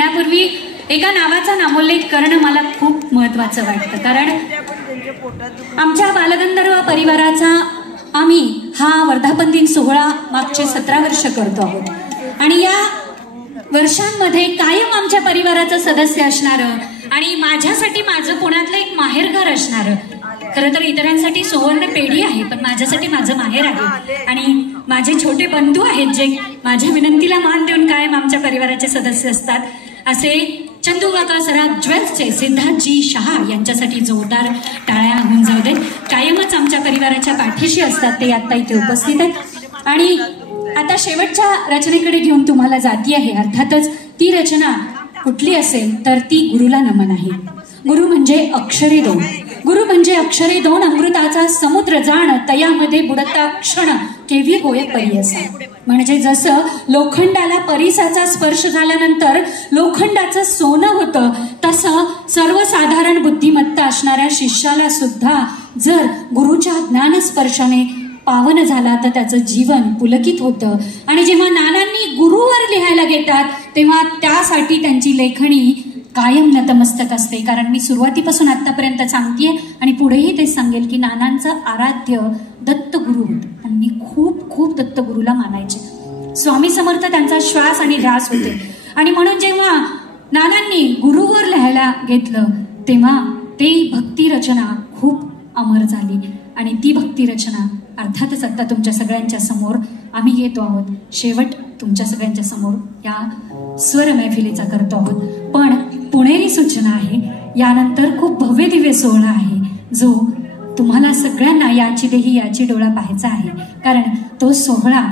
घेण्यापूर्वी एका नावाचा नामोल्लेख करणं मला खूप महत्त्वाचं वाटतं, कारण आमच्या बालगंधर्व परिवाराचा आम्ही हा वर्धापन दिन सोहळा मागचे 17 वर्ष करतो आहोत आणि या वर्षांमध्ये कायम आमच्या परिवाराचं सदस्य असणारं आणि माझ्यासाठी माझं पुण्यातलं एक माहेरघर असणारं, खरं तर इतरांसाठी सुवर्ण पेढी आहे पण माझ्यासाठी माझं माहेर आहे आणि माझे छोटे बंधू आहेत जे माझ्या विनंतीला मान देऊन कायम आमच्या परिवाराचे सदस्य असतात, असे चंदूकाका सराफ ज्वेल्सचे सिद्धार्थजी शहा यांच्यासाठी जोरदार टाळ्या होऊन जाऊ देत. कायमच आमच्या परिवाराच्या पाठीशी असतात, ते आता इथे उपस्थित आहेत आणि आता शेवटच्या रचनेकडे घेऊन तुम्हाला जाती आहे. अर्थातच ती रचना कुठली असेल तर ती गुरुला नमन आहे. गुरु म्हणजे अक्षरे दोन, गुरु म्हणजे अक्षरे दोन, अमृताचा समुद्र जाण तयामध्ये बुडता क्षण केव्ही होय परी असा. म्हणजे जसं लोखंडाला परिसाचा स्पर्श झाल्यानंतर लोखंडाचं सोनं होतं, तसं सर्वसाधारण बुद्धिमत्ता असणाऱ्या शिष्याला सुद्धा जर गुरुच्या ज्ञानस्पर्शाने पावन झाला तर त्याचं जीवन पुलकित होतं. आणि जेव्हा नानांनी गुरुवर लिहायला घेतात तेव्हा त्यासाठी त्यांची लेखणी कायम नतमस्तक असते, कारण मी सुरुवातीपासून आतापर्यंत सांगतेय आणि पुढेही तेच सांगेल की नानांचं आराध्य दत्तगुरु होतं. त्यांनी खूप खूप दत्तगुरूला मानायचे. स्वामी समर्थ त्यांचा श्वास आणि ध्यास होते आणि म्हणून जेव्हा नानांनी गुरुवर लिहायला घेतलं तेव्हा ती भक्ती रचना खूप अमर झाली आणि ती भक्ती रचना अर्थातच आता तुमच्या सगळ्यांच्या समोर आम्ही येतो आहोत. शेवट तुमच्या सगळ्यांच्या समोर या स्वर मैफिलीचा करतो आहोत. पण पुणेरी सूचना आहे, यानंतर खूप भव्य दिव्य सोहळा आहे जो तुम्हाला सगळ्यांना याची देही याची डोळा पाहायचा आहे, कारण तो सोहळा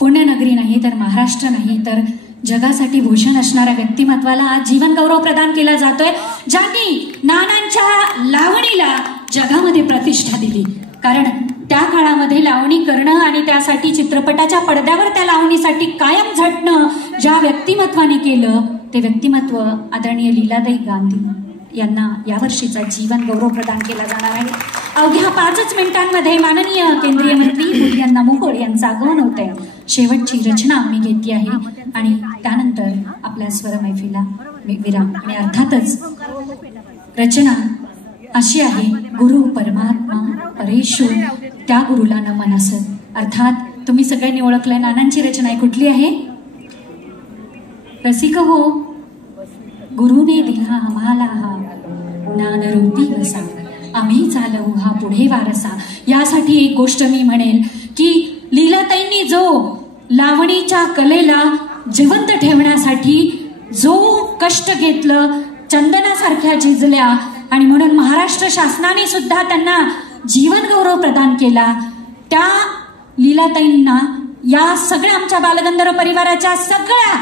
पुण्यनगरी नाही तर महाराष्ट्र नाही तर जगासाठी भूषण असणाऱ्या व्यक्तिमत्वाला आज जीवन गौरव प्रदान केला जातोय, ज्यांनी नानांच्या लावणीला जगामध्ये प्रतिष्ठा दिली. कारण त्या काळामध्ये लावणी करणं आणि त्यासाठी चित्रपटाच्या पडद्यावर त्या लावणीसाठी कायम झटणं ज्या व्यक्तिमत्वाने केलं ते व्यक्तिमत्व आदरणीय लीलाताई गांधी यांना यावर्षीचा जीवन गौरव प्रदान केला जाणार आहे. अवघ्या 5 मिनिटांमध्ये माननीय केंद्रीय मंत्री यांना मोहोळ यांचं आगमन होत आहे. शेवटची रचना मी घेतली आहे आणि त्यानंतर आपल्या स्वर मैफिला विराम. आणि अर्थातच रचना अशी आहे, गुरु परमात्मा परेश्वर त्या गुरुला नमन असत. अर्थात तुम्ही सगळ्यांनी ओळखलंय नानांची रचना आहे. कुठली आहे? रसिक हो गुरुने दिला आम्हाला हा ज्ञानरूपी वसा, आम्ही चालवू हा पुढे वारसा. यासाठी एक गोष्ट मी म्हणेल की लीलाताईंनी जो लावणीच्या कलेला जिवंत ठेवण्यासाठी जो कष्ट घेतलं, चंदनासारख्या झिजल्या आणि म्हणून महाराष्ट्र शासनाने सुद्धा त्यांना जीवन गौरव प्रदान केला. त्या लीलाताईंना या सगळ्या आमच्या बालगंधर्व परिवाराच्या सगळ्या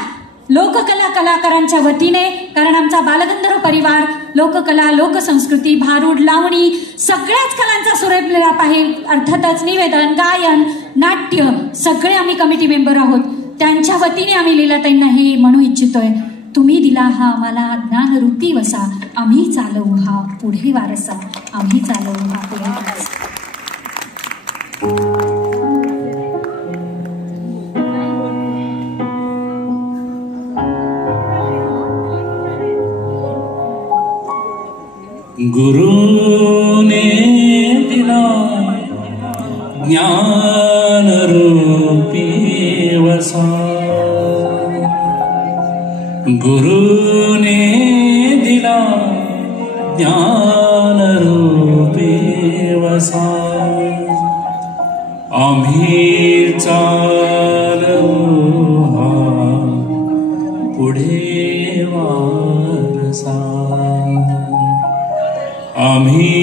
लोककला कलाकारांच्या वतीने, कारण आमचा बालगंधर्व परिवार लोककला, लोकसंस्कृती, भारूड, लावणी सगळ्याच कलांचा सुरेख आहे. अर्थातच निवेदन, गायन, नाट्य सगळे आम्ही कमिटी मेंबर आहोत. त्यांच्या वतीने आम्ही लीलाताईंना हे म्हणू इच्छितोय, तुम्ही दिला हा आम्हाला ज्ञानरूपी वसा, आम्ही चालवू हा पुढे वारसा, आम्ही चालवू हा पुढे वारसा. गुरुने दिला ज्ञान रूपी वसा, गुरुने दिला ज्ञान रूपी वसा, आम्ही चालू हा पुढे वारसा, आम्ही